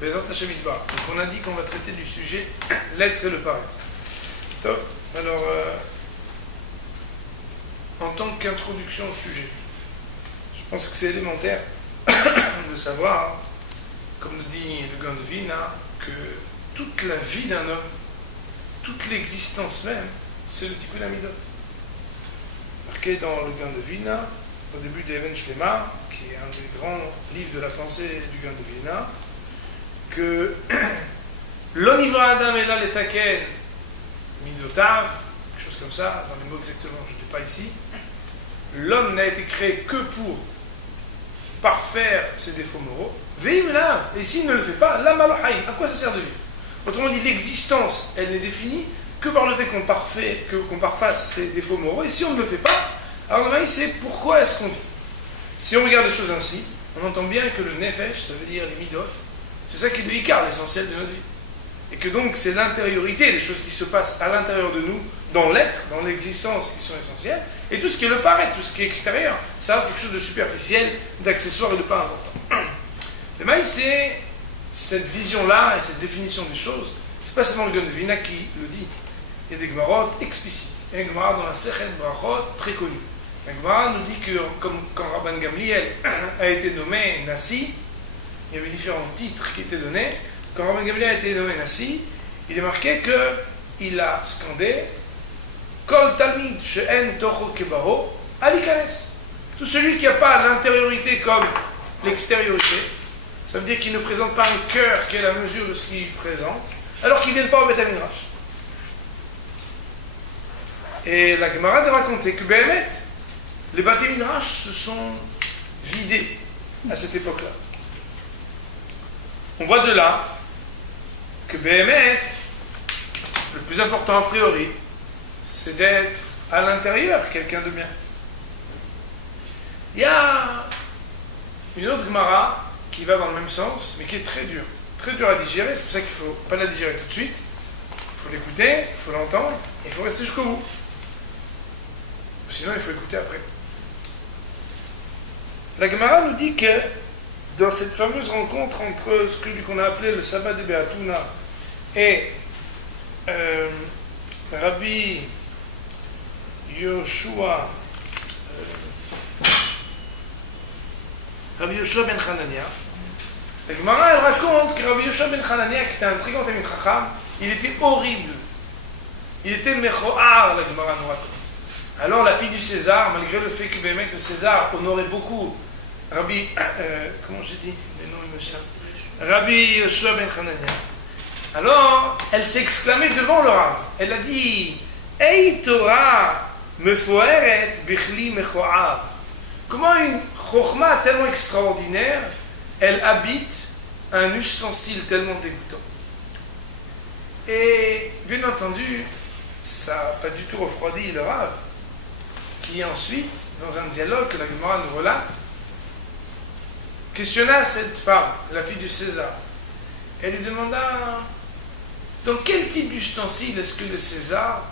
Bezat Hashem Yitbarach. Donc on a dit qu'on va traiter du sujet l'être et le paraître. Top. Alors, en tant qu'introduction au sujet, je pense que c'est élémentaire de savoir, comme nous dit le Gaon de Vilna, que toute la vie d'un homme, toute l'existence même, c'est le Tikkun Hamidot. Marqué dans le Gaon de Vilna, au début d'Even Shlema, qui est un des grands livres de la pensée du Gaon de Vilna, que l'onivra Adam et là l'etaken midotav, quelque chose comme ça, dans les mots exactement, je ne dis pas ici, l'homme n'a été créé que pour parfaire ses défauts moraux, et s'il ne le fait pas, la malohaïm, à quoi ça sert de vivre? Autrement dit, l'existence, elle n'est définie que par le fait qu'on parfasse ses défauts moraux, et si on ne le fait pas, alors le maïs, c'est pourquoi est-ce qu'on vit? Si on regarde les choses ainsi, on entend bien que le nefesh, ça veut dire les midot, c'est ça qui est le ikar, l'essentiel de notre vie. Et que donc c'est l'intériorité, les choses qui se passent à l'intérieur de nous, dans l'être, dans l'existence, qui sont essentielles, et tout ce qui est le paraître, tout ce qui est extérieur, ça c'est quelque chose de superficiel, d'accessoire et de pas important. Le maïs, c'est cette vision-là et cette définition des choses, c'est pas seulement le Gaon de Vilna qui le dit. Il y a des Gemarot explicites. Il y a une Gemara dans la Sechet Brachot très connue. La Gemara nous dit que quand Rabban Gamliel a été nommé Nassi, il y avait différents titres qui étaient donnés. Quand Rabban Gamliel a été nommé Nassi, il est marqué qu'il a scandé Kol Talmid She'en Tocho Kebaro Alikanes. Tout celui qui n'a pas l'intériorité comme l'extériorité, ça veut dire qu'il ne présente pas un cœur qui est la mesure de ce qu'il présente, alors qu'il ne vient pas au Beth HaMidrash. Et la Gemara a raconté que Béhémet, les Beth HaMidrash se sont vidés à cette époque-là. On voit de là que Béhémet, le plus important a priori, c'est d'être à l'intérieur quelqu'un de bien. Il y a une autre Gemara qui va dans le même sens, mais qui est très dure à digérer. C'est pour ça qu'il ne faut pas la digérer tout de suite. Il faut l'écouter, il faut l'entendre, et il faut rester jusqu'au bout. Sinon, il faut écouter après. La Gemara nous dit que dans cette fameuse rencontre entre ce qu'on a appelé le sabbat de Beatuna et Rabbi Yoshua ben Hanania, la Gemara elle raconte que Rabbi Yoshua ben Hanania, qui était un très grand Talmid Chacham, il était horrible. Il était mechoar, la Gemara nous raconte. Alors la fille du César, malgré le fait que le César honorait beaucoup Rabbi, comment j'ai dit les noms, il me semble, Rabbi Yoshua ben Hanania, alors elle s'est exclamée devant le Rav. Elle a dit Ei Torah mefoeret bichli mechoar. Comment une chokhma tellement extraordinaire, elle habite un ustensile tellement dégoûtant. Et bien entendu, ça n'a pas du tout refroidi le Rav, qui ensuite, dans un dialogue que la Gemara nous relate, questionna cette femme, la fille du César. Elle lui demanda dans quel type d'ustensile est-ce que le César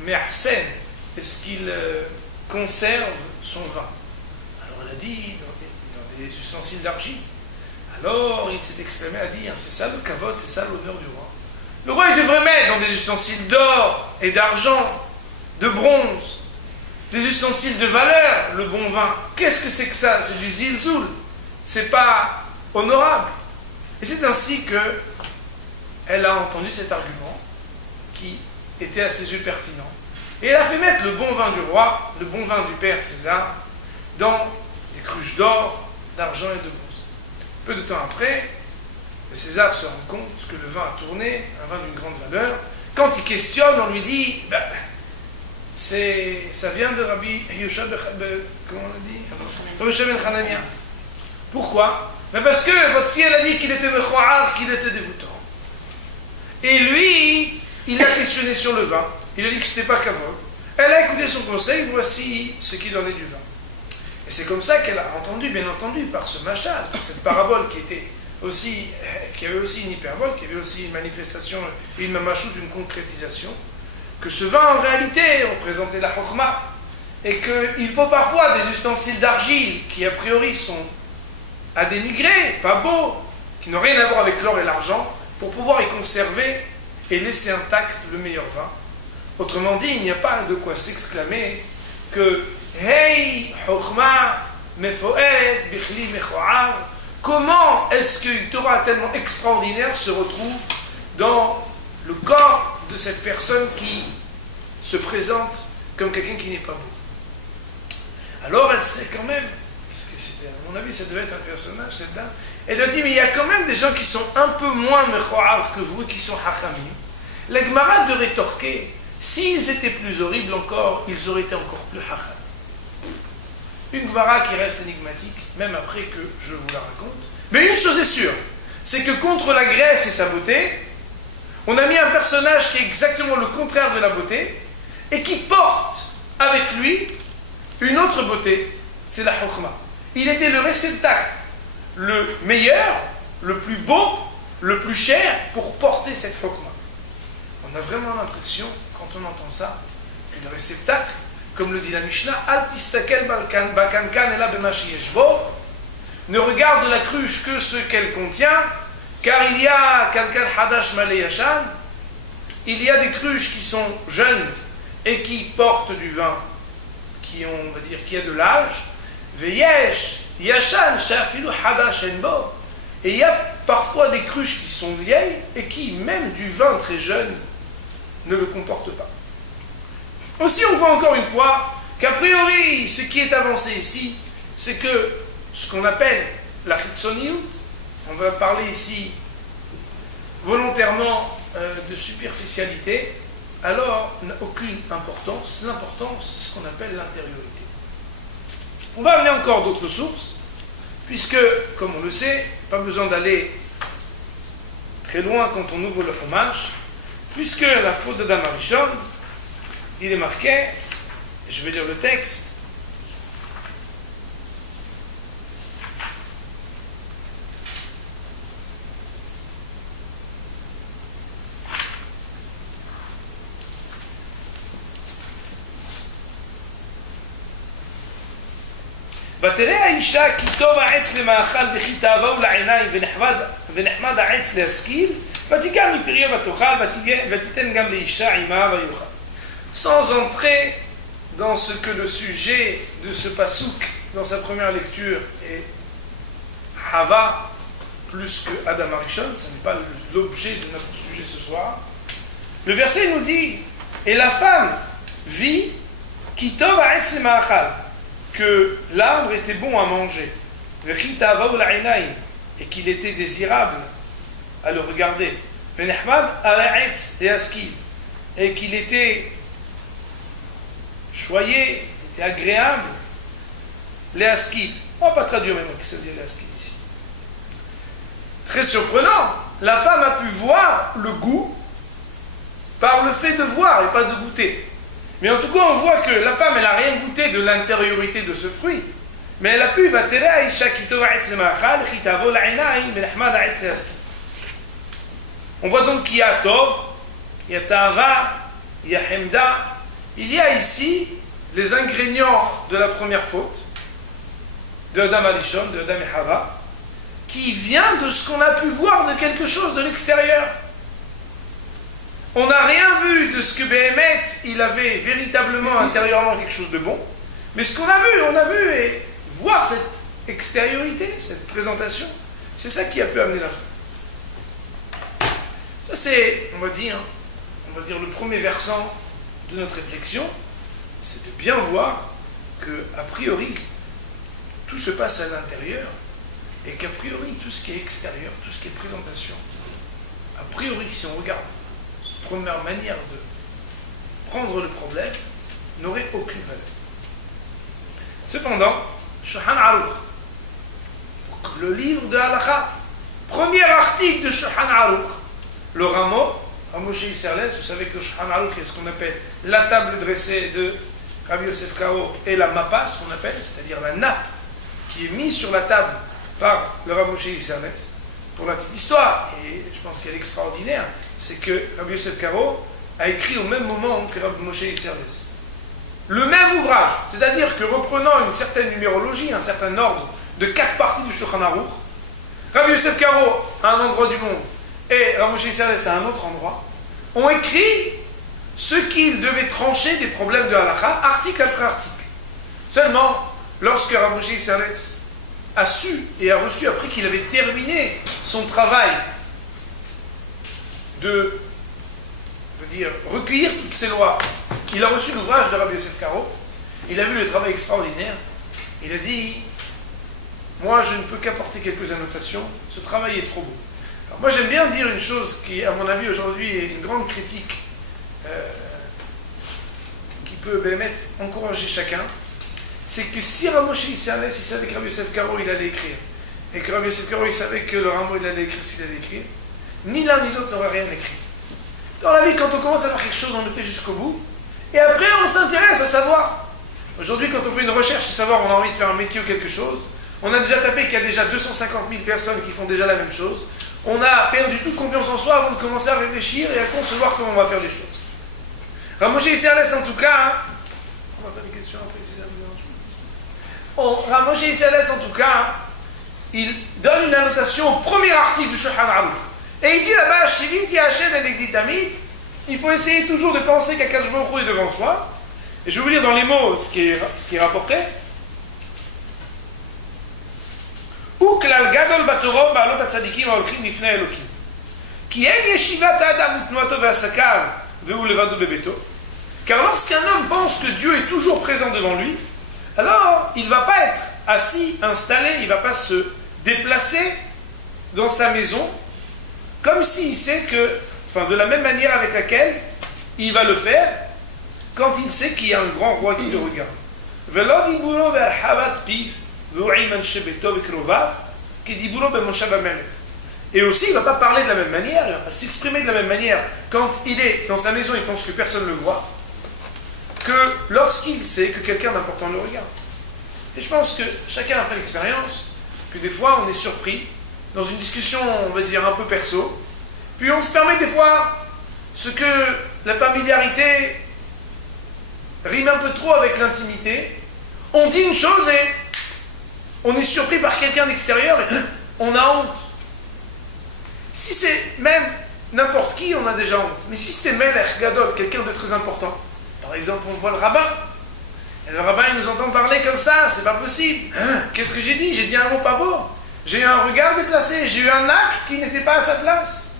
Me'ahsen, est-ce qu'il conserve son vin? Alors elle a dit dans des ustensiles d'argile. Alors il s'est exclamé à dire c'est ça le kavod, c'est ça l'honneur du roi. Le roi il devrait mettre dans des ustensiles d'or et d'argent, de bronze, des ustensiles de valeur, le bon vin. Qu'est-ce que c'est que ça? C'est du zilzoul. C'est pas honorable. Et c'est ainsi que elle a entendu cet argument qui était à ses yeux pertinent. Et elle a fait mettre le bon vin du roi, le bon vin du père César, dans des cruches d'or, d'argent et de bronze. Peu de temps après, le César se rend compte que le vin a tourné, un vin d'une grande valeur. Quand il questionne, on lui dit ça vient de Rabbi Yoshua comment on a dit Rabbi Yoshua ben Hanania. Pourquoi? Parce que votre fille elle a dit qu'il était mechoar, qu'il était dégoûtant. Et lui, il a questionné sur le vin. Il a dit que ce n'était pas kavod. Elle a écouté son conseil, voici ce qu'il en est du vin. Et c'est comme ça qu'elle a entendu, bien entendu, par ce machal, par cette parabole qui avait aussi une hyperbole, qui avait aussi une manifestation, une mamachout, une concrétisation, que ce vin en réalité représentait la chokhma, et qu'il faut parfois des ustensiles d'argile qui a priori sont à dénigrer, pas beaux, qui n'ont rien à voir avec l'or et l'argent, pour pouvoir y conserver et laisser intact le meilleur vin. Autrement dit, il n'y a pas de quoi s'exclamer que Hey, Chokhma, Mefoed, Bichli, Mechoar, comment est-ce qu'une Torah tellement extraordinaire se retrouve dans le corps de cette personne qui se présente comme quelqu'un qui n'est pas beau. Alors elle sait quand même, parce que c'était, à mon avis ça devait être un personnage, cette dame, elle a dit mais il y a quand même des gens qui sont un peu moins mechoar que vous, qui sont hachamim. La Gemara de rétorquer, s'ils étaient plus horribles encore, ils auraient été encore plus hachamim. Une Gemara qui reste énigmatique, même après que je vous la raconte. Mais une chose est sûre, c'est que contre la graisse et sa beauté, on a mis un personnage qui est exactement le contraire de la beauté et qui porte avec lui une autre beauté, c'est la chokhma. Il était le réceptacle, le meilleur, le plus beau, le plus cher pour porter cette chokhma. On a vraiment l'impression, quand on entend ça, que le réceptacle, comme le dit la Mishnah, Al tistakel bakankan ela bemashi yeshbo, ne regarde la cruche que ce qu'elle contient, car il y a kankan hadash malé yashan, il y a des cruches qui sont jeunes et qui portent du vin, qui ont, on va dire, qui a de l'âge, veyesh yashan shafilu hadash enbo, et il y a parfois des cruches qui sont vieilles et qui, même du vin très jeune, ne le comportent pas. Aussi, on voit encore une fois qu'a priori, ce qui est avancé ici, c'est que ce qu'on appelle la chitzoniyut, on va parler ici volontairement de superficialité, alors n'a aucune importance. L'importance, c'est ce qu'on appelle l'intériorité. On va amener encore d'autres sources, puisque, comme on le sait, pas besoin d'aller très loin quand on ouvre le Chumash, puisque la faute d'Adam Arishon, il est marqué, je vais lire le texte, ותראה האישה כי טוב העץ למאכל וכי תאווהו לעיניים ונחמד העץ להשכיל ותיקח מפריה ותאכל ותיתן גם לאישה עמה ויאכל. Sans entrer dans ce que le sujet de ce pasouk dans sa première lecture est Hava plus que Adam Arishon, ce n'est pas l'objet de notre sujet ce soir. Le verset nous dit et la femme vit ki tov ha'etz lema'achal, que l'arbre était bon à manger, et qu'il était désirable à le regarder, et qu'il était choyé, était agréable, on va pas traduire maintenant qui ça veut dire ici. Très surprenant, la femme a pu voir le goût par le fait de voir et pas de goûter. Mais en tout cas, on voit que la femme, elle n'a rien goûté de l'intériorité de ce fruit. Mais elle a pu, on voit donc qu'il y a Tov, il y a Ta'ava, il y a Hemda. Il y a ici les ingrédients de la première faute, de Adam Arishon, de Adam et Hava, qui vient de ce qu'on a pu voir de quelque chose de l'extérieur. On n'a rien vu de ce que Béhémet, il avait véritablement intérieurement quelque chose de bon, mais ce qu'on a vu et voir cette extériorité, cette présentation, c'est ça qui a pu amener la faute. Ça c'est, on va dire le premier versant de notre réflexion, c'est de bien voir que, a priori, tout se passe à l'intérieur, et qu'a priori, tout ce qui est extérieur, tout ce qui est présentation, a priori, si on regarde cette première manière de prendre le problème, n'aurait aucune valeur. Cependant, Shulchan Aruch, le livre de Halakha, premier article de Shulchan Aruch, le rameau, Moshe Isserles, vous savez que le Shulchan Aruch est ce qu'on appelle la table dressée de Rabbi Yosef Karo et la mappa, ce qu'on appelle, c'est-à-dire la nappe qui est mise sur la table par le Rabbi Moshe Isserles. Pour la petite histoire, et je pense qu'elle est extraordinaire, c'est que Rabbi Yosef Karo a écrit au même moment que Rabbi Moshe Isserles le même ouvrage, c'est-à-dire que reprenant une certaine numérologie, un certain ordre de 4 parties du Shulchan Aruch. Rabbi Yosef Karo à un endroit du monde et Rav Moshe Isserles à un autre endroit ont écrit ce qu'ils devaient trancher des problèmes de halakha, article après article. Seulement, lorsque Rav Moshe Isserles a su et a reçu, après qu'il avait terminé son travail de recueillir toutes ces lois, il a reçu l'ouvrage de Rabbi Yosef Karo, il a vu le travail extraordinaire, il a dit « Moi, je ne peux qu'apporter quelques annotations, ce travail est trop beau. » Alors, moi, j'aime bien dire une chose qui, à mon avis, aujourd'hui est une grande critique qui peut encourager chacun, c'est que si Rav Moshe Isserles, il savait que Rabbi Yosef Karo, il allait écrire, et que Rabbi Yosef Karo, il savait que le Rambam, il allait écrire s'il allait écrire, ni l'un ni l'autre n'aurait rien écrit. Dans la vie, quand on commence à faire quelque chose, on le fait jusqu'au bout, et après, on s'intéresse à savoir. Aujourd'hui, quand on fait une recherche, à savoir, on a envie de faire un métier ou quelque chose, on a déjà tapé qu'il y a déjà 250 000 personnes qui font déjà la même chose, on a perdu toute confiance en soi avant de commencer à réfléchir et à concevoir comment on va faire les choses. Rav Moshe Isserles, en tout cas, on va faire des questions après, si ça vous dérange. Rav Moshe Isserles, en tout cas, il donne une annotation au premier article du Shulchan Aruch. Et il dit là-bas, Shiviti Hashem el Tamid, il faut essayer toujours de penser qu'Akadosh Baruch Hu est devant soi. Et je vais vous lire dans les mots ce qui est rapporté. Ou klal gadol batoro ba'alot hatzadikim ha'olchim lifnei Elokim. Ki en yeshivat ha'adam u'tnuato ve'asakav ve'hu levado bebeto. Car lorsqu'un homme pense que Dieu est toujours présent devant lui, alors il ne va pas être assis, installé, il ne va pas se déplacer dans sa maison, comme s'il sait que, de la même manière avec laquelle il va le faire, quand il sait qu'il y a un grand roi qui le regarde. Et aussi, il ne va pas parler de la même manière, il ne va pas s'exprimer de la même manière quand il est dans sa maison, il pense que personne ne le voit, que lorsqu'il sait que quelqu'un d'important le regarde. Et je pense que chacun a fait l'expérience, que des fois on est surpris, dans une discussion, on va dire, un peu perso, puis on se permet des fois, ce que la familiarité rime un peu trop avec l'intimité, on dit une chose et on est surpris par quelqu'un d'extérieur et on a honte. Si c'est même n'importe qui, on a déjà honte. Mais si c'était Melech Gadol, quelqu'un de très important, par exemple, on voit le rabbin, et le rabbin il nous entend parler comme ça, c'est pas possible. Qu'est-ce que j'ai dit? J'ai dit un mot pas beau. J'ai eu un regard déplacé, j'ai eu un acte qui n'était pas à sa place.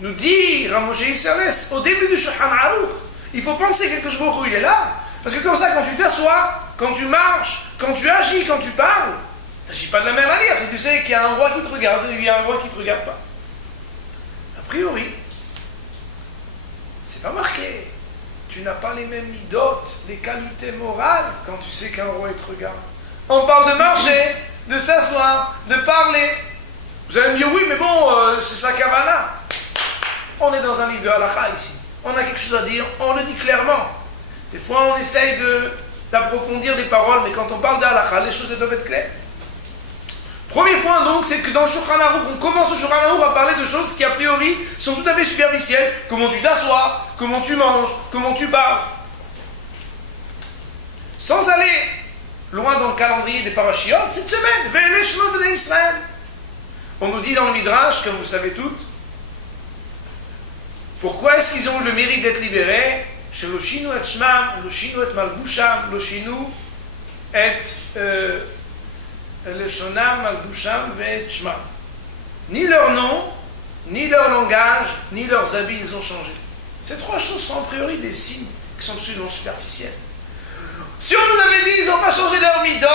Nous dit Rav Moshe Isserles au début du Shulchan Aruch, il faut penser que quelque chose il est là. Parce que comme ça, quand tu t'assois, quand tu marches, quand tu agis, quand tu parles, tu n'agis pas de la même manière. Si tu sais qu'il y a un roi qui te regarde et il y a un roi qui ne te regarde pas. A priori, c'est pas marqué. Tu n'as pas les mêmes midotes, les qualités morales, quand tu sais qu'un roi te regarde. On parle de marcher, de s'asseoir, de parler. Vous allez me dire, oui, mais bon, c'est sa kavana. On est dans un livre de halakha ici. On a quelque chose à dire, on le dit clairement. Des fois, on essaye d'approfondir des paroles, mais quand on parle de halakha, les choses doivent être claires. Premier point donc, c'est que dans le Shulchan Aruch, on commence le Shulchan Aruch à parler de choses qui a priori sont tout à fait superficielles. Comment tu t'assois, comment tu manges, comment tu parles. Sans aller loin dans le calendrier des parachiotes, cette semaine, Ve'ele Shemot Bnei Israël. On nous dit dans le Midrash, comme vous savez toutes, pourquoi est-ce qu'ils ont eu le mérite d'être libérés? Chez Loshinu et Shmam, Loshinu et Malbusham, Loshinu et Leshonam, Malbusham et Shmam. Ni leur nom, ni leur langage, ni leurs habits, ils ont changé. Ces trois choses sont a priori des signes qui sont absolument superficiels. Si on nous avait dit, ils n'ont pas changé leur midot,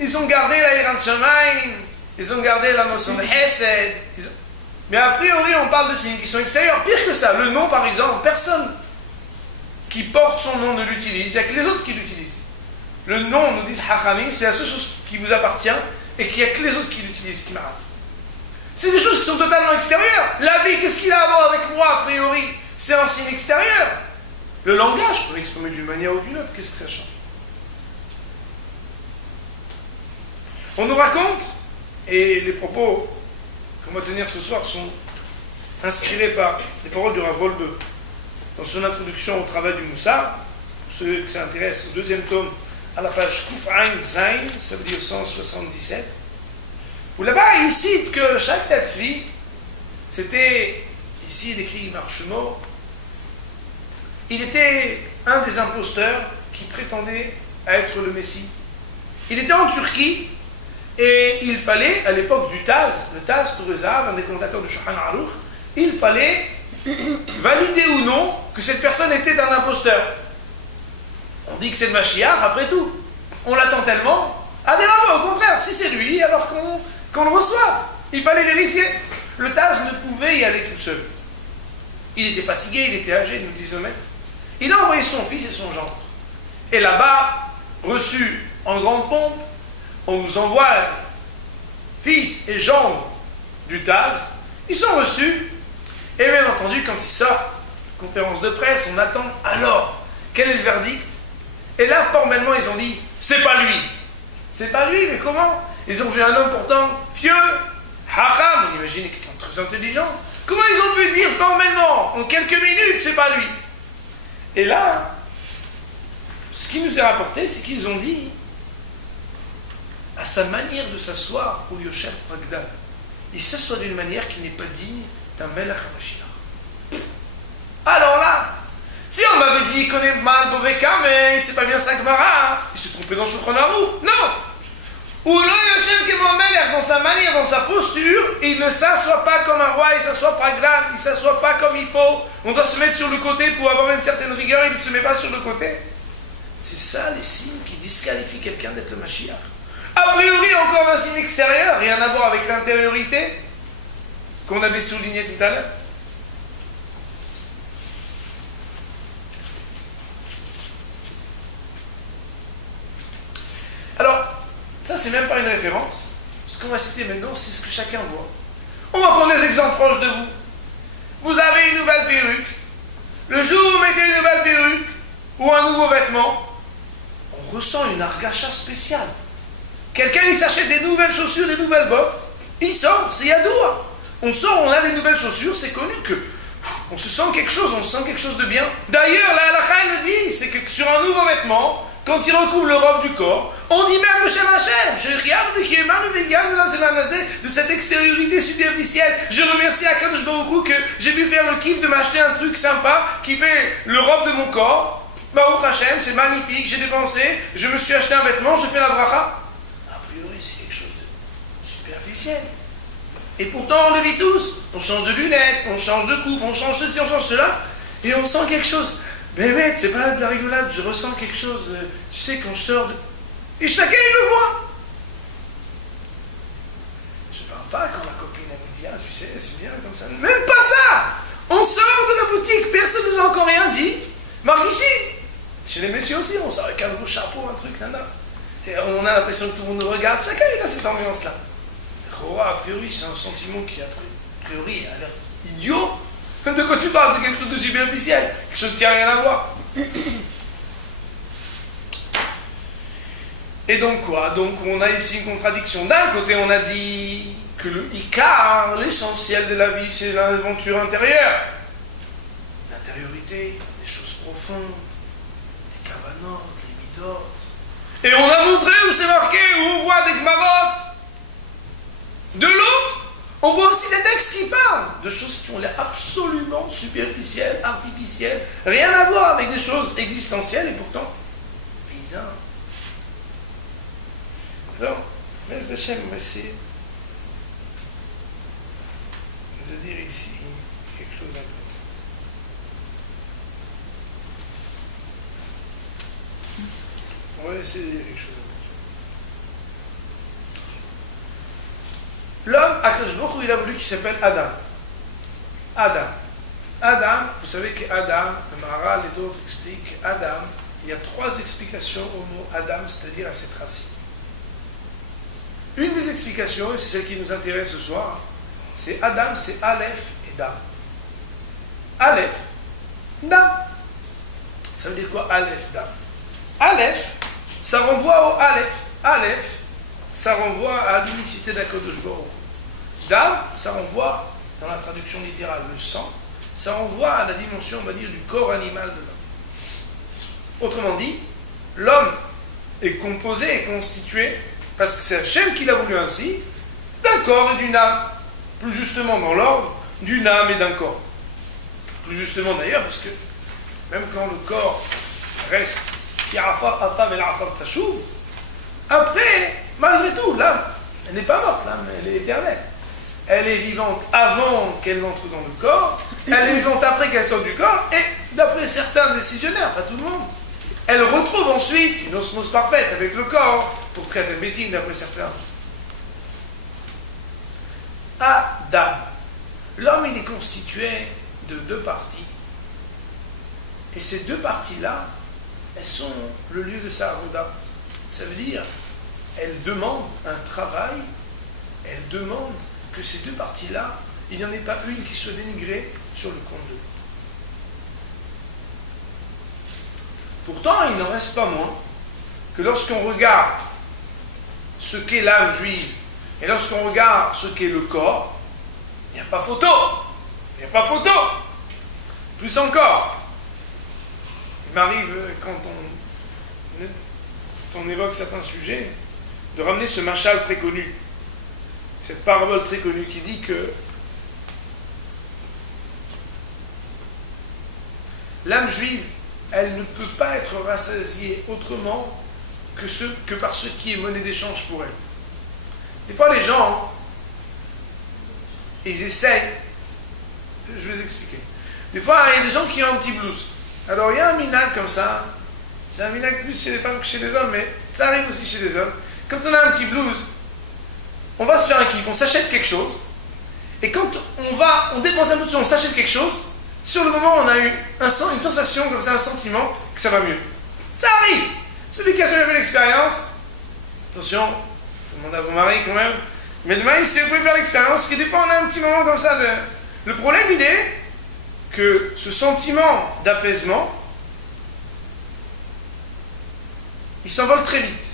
ils ont gardé la Yirat Shamayim, ils ont gardé la notion de Hesed, mais a priori, on parle de signes qui sont extérieurs. Pire que ça, le nom, par exemple, personne qui porte son nom ne l'utilise, il n'y a que les autres qui l'utilisent. Le nom, nous disent Hachamim, c'est la seule chose qui vous appartient et qu'il n'y a que les autres qui l'utilisent, qui m'arrêtent. C'est des choses qui sont totalement extérieures. L'habit, qu'est-ce qu'il a à voir avec moi, a priori? C'est un signe extérieur. Le langage, pour l'exprimer d'une manière ou d'une autre, qu'est-ce que ça change? On nous raconte, et les propos qu'on va tenir ce soir sont inspirés par les paroles du Rav Wolbe dans son introduction au travail du Moussar. Pour ceux que ça intéresse, au deuxième tome à la page Kuf Ain Zain, ça veut dire 177, où là-bas il cite que chaque Tatzvi, c'était, ici il écrit Marchemo, il était un des imposteurs qui prétendait être le Messie. Il était en Turquie et il fallait, à l'époque du Taz, le Taz Tourezav, un des commentateurs du Shulchan Aruch, il fallait valider ou non que cette personne était un imposteur. On dit que c'est le Mashiach, après tout. On l'attend tellement. Ah non, au contraire, si c'est lui, alors qu'on le reçoive. Il fallait vérifier. Le Taz ne pouvait y aller tout seul. Il était fatigué, il était âgé, nous disent le maître. Il a envoyé son fils et son gendre. Et là-bas, reçu en grande pompe, on nous envoie fils et gendre du Taz. Ils sont reçus. Et bien entendu, quand ils sortent, conférence de presse, on attend alors, quel est le verdict? Et là, formellement, ils ont dit, c'est pas lui. C'est pas lui, mais comment? Ils ont vu un homme pourtant pieux, haram, on imagine quelqu'un de très intelligent. Comment ils ont pu dire formellement, en quelques minutes, c'est pas lui? Et là, ce qui nous est rapporté, c'est qu'ils ont dit, à sa manière de s'asseoir au Yoshev Pragdan, il s'assoit d'une manière qui n'est pas digne d'un Melech HaMashiach. Alors là, si on m'avait dit qu'il connaît mal Boveka, mais c'est pas bien ça Gemara, il s'est trompé dans Shulchan Aruch. Non! Ou là, Yoshev Kemo Melech, dans sa manière, dans sa posture, il ne s'assoit pas comme un roi, il s'assoit Pragdan, il ne s'assoit pas comme il faut. On doit se mettre sur le côté pour avoir une certaine rigueur, il ne se met pas sur le côté. C'est ça les signes qui disqualifient quelqu'un d'être le Mashiach. A priori, encore un signe extérieur, rien à voir avec l'intériorité qu'on avait souligné tout à l'heure. Alors, ça c'est même pas une référence. Ce qu'on va citer maintenant, c'est ce que chacun voit. On va prendre des exemples proches de vous. Vous avez une nouvelle perruque. Le jour où vous mettez une nouvelle perruque ou un nouveau vêtement, on ressent une argacha spéciale. Quelqu'un, il s'achète des nouvelles chaussures, des nouvelles bottes, il sort, c'est Yadoua. On sort, on a des nouvelles chaussures, c'est connu que on se sent quelque chose, on se sent quelque chose de bien. D'ailleurs, la halakha, elle le dit, c'est que sur un nouveau vêtement, quand il recouvre le robe du corps, on dit même le Shem Hashem, de cette extériorité superficielle. Je remercie Akadosh Baruch Hu que j'ai pu faire le kiff de m'acheter un truc sympa qui fait le robe de mon corps. Baruch Hashem, c'est magnifique, j'ai dépensé, je me suis acheté un vêtement, je fais la bracha. C'est quelque chose de superficiel. Et pourtant, on le vit tous. On change de lunettes, on change de coupe, on change ceci, on change cela, et on sent quelque chose. Mais c'est pas de la rigolade, je ressens quelque chose, tu sais, quand je sors de... Et chacun, il le voit. Je ne parle pas quand la copine, elle me dit, ah, tu sais, c'est bien comme ça. Même pas ça. On sort de la boutique, personne ne nous a encore rien dit. Marguichi. Chez les messieurs aussi, on sort avec un gros chapeau, un truc, nana. On a l'impression que tout le monde nous regarde, chacun il a cette ambiance-là. A priori, c'est un sentiment qui, a priori, a l'air idiot. De quoi tu parles? C'est quelque chose de superficiel, quelque chose qui n'a rien à voir. Et donc quoi? Donc on a ici une contradiction. D'un côté, on a dit que le Icar, l'essentiel de la vie, c'est l'aventure intérieure. L'intériorité, les choses profondes, les kavanotes, les midot. Et on a montré où c'est marqué, où on voit des gmavot. De l'autre, on voit aussi des textes qui parlent de choses qui ont l'air absolument superficielles, artificielles, rien à voir avec des choses existentielles et pourtant bizarres. Alors, Bez Hashem, on va essayer de dire ici quelque chose d'important. On va essayer de dire quelque chose d'important. L'homme, Akadosh Baruch Hu, il a voulu qu'il s'appelle Adam. Adam, vous savez qu'Adam, le Maharal et d'autres expliquent Adam, il y a 3 explications au mot Adam, c'est-à-dire à cette racine. Une des explications, et c'est celle qui nous intéresse ce soir, c'est Adam, c'est Aleph et Dam. Aleph, Dam. Ça veut dire quoi Aleph, Dam? Aleph, ça renvoie au Aleph. Aleph, ça renvoie à l'unicité d'Akadosh Baruch Hu. Dam, ça renvoie, dans la traduction littérale, le sang, ça renvoie à la dimension, on va dire, du corps animal de l'homme. Autrement dit, l'homme, est composé, est constitué, parce que c'est Hachem qui l'a voulu ainsi, d'un corps et d'une âme. Plus justement dans l'ordre, d'une âme et d'un corps. Plus justement d'ailleurs, parce que même quand le corps reste après, malgré tout, l'âme, elle n'est pas morte, l'âme, elle est éternelle. Elle est vivante avant qu'elle n'entre dans le corps, elle est vivante après qu'elle sorte du corps, et d'après certains décisionnaires, pas tout le monde, elle retrouve ensuite une osmose parfaite avec le corps, pour traiter le métier d'après certains. Adam. L'homme, il est constitué de deux parties. Et ces deux parties-là, elles sont le lieu de sa avoda. Ça veut dire, elles demandent un travail, elles demandent que ces deux parties-là, il n'y en ait pas une qui soit dénigrée sur le compte de l'autre. Pourtant, il n'en reste pas moins que lorsqu'on regarde ce qu'est l'âme juive et lorsqu'on regarde ce qu'est le corps, il n'y a pas photo. Il n'y a pas photo. Plus encore, il m'arrive, quand on évoque certains sujets, de ramener ce machal très connu, cette parabole très connue qui dit que l'âme juive, elle ne peut pas être rassasiée autrement que par ce qui est monnaie d'échange pour elle. Des fois, les gens, ils essayent, je vais vous expliquer. Des fois, il y a des gens qui ont un petit blues. Alors, il y a un minag comme ça, c'est un minag plus chez les femmes que chez les hommes, mais ça arrive aussi chez les hommes. Quand on a un petit blues, on va se faire un kiff, on s'achète quelque chose, et quand on dépense un peu de sous, on s'achète quelque chose, sur le moment, on a eu une sensation, comme ça, un sentiment que ça va mieux. Ça arrive. Celui qui a jamais fait l'expérience, attention, il faut demander à vos maris quand même, mais demain, si vous pouvez faire l'expérience, que des fois, on a un petit moment comme ça de... Le problème, il est que ce sentiment d'apaisement, il s'envole très vite.